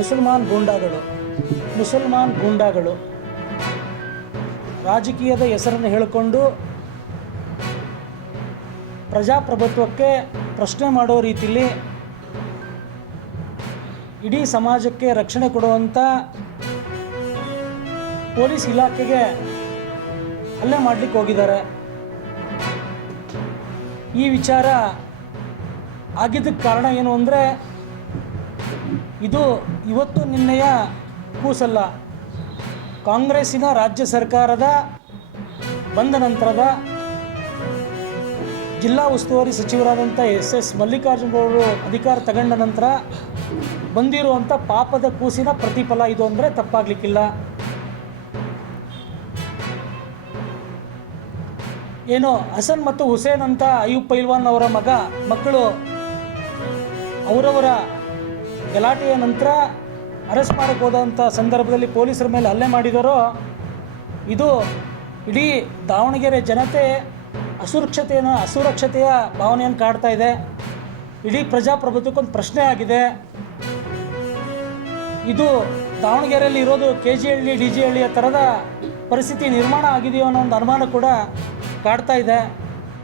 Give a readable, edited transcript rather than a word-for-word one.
ಮುಸಲ್ಮಾನ್ ಗೂಂಡಾಗಳು ರಾಜಕೀಯದ ಹೆಸರನ್ನು ಹೇಳಿಕೊಂಡು ಪ್ರಜಾಪ್ರಭುತ್ವಕ್ಕೆ ಪ್ರಶ್ನೆ ಮಾಡೋ ರೀತಿಯಲ್ಲಿ ಇಡೀ ಸಮಾಜಕ್ಕೆ ರಕ್ಷಣೆ ಕೊಡುವಂಥ ಪೊಲೀಸ್ ಇಲಾಖೆಗೆ ಹಲ್ಲೆ ಮಾಡಲಿಕ್ಕೆ ಹೋಗಿದ್ದಾರೆ. ಈ ವಿಚಾರ ಆಗಿದ್ದಕ್ಕೆ ಕಾರಣ ಏನು ಅಂದರೆ, ಇದು ಇವತ್ತು ನಿನ್ನೆಯ ಕೂಸಲ್ಲ. ಕಾಂಗ್ರೆಸ್ಸಿನ ರಾಜ್ಯ ಸರ್ಕಾರದ ಬಂದ ನಂತರದ ಜಿಲ್ಲಾ ಉಸ್ತುವಾರಿ ಸಚಿವರಾದಂಥ ಎಸ್ ಮಲ್ಲಿಕಾರ್ಜುನರವರು ಅಧಿಕಾರ ತಗೊಂಡ ನಂತರ ಬಂದಿರುವಂಥ ಪಾಪದ ಕೂಸಿನ ಪ್ರತಿಫಲ ಇದು ಅಂದರೆ ತಪ್ಪಾಗಲಿಕ್ಕಿಲ್ಲ. ಏನು ಹಸನ್ ಮತ್ತು ಹುಸೇನ್ ಅಂತ ಅಯೂಬ್ ಪೈಲ್ವಾನ್ ಅವರ ಮಕ್ಕಳು ಅವರವರ ಗಲಾಟೆಯ ನಂತರ ಅರೆಸ್ಟ್ ಮಾಡೋಕ್ಕೆ ಹೋದಂಥ ಸಂದರ್ಭದಲ್ಲಿ ಪೊಲೀಸರ ಮೇಲೆ ಹಲ್ಲೆ ಮಾಡಿದರೋ, ಇದು ಇಡೀ ದಾವಣಗೆರೆ ಜನತೆ ಅಸುರಕ್ಷತೆಯ ಭಾವನೆಯನ್ನು ಕಾಡ್ತಾ ಇದೆ. ಇಡೀ ಪ್ರಜಾಪ್ರಭುತ್ವಕ್ಕೊಂದು ಪ್ರಶ್ನೆ ಆಗಿದೆ. ಇದು ದಾವಣಗೆರೆಯಲ್ಲಿ ಇರೋದು KG ಹಳ್ಳಿ DG ಹಳ್ಳಿಯ ಥರದ ಪರಿಸ್ಥಿತಿ ನಿರ್ಮಾಣ ಆಗಿದೆಯೋ ಅನ್ನೋ ಒಂದು ಅನುಮಾನ ಕೂಡ ಕಾಡ್ತಾ ಇದೆ.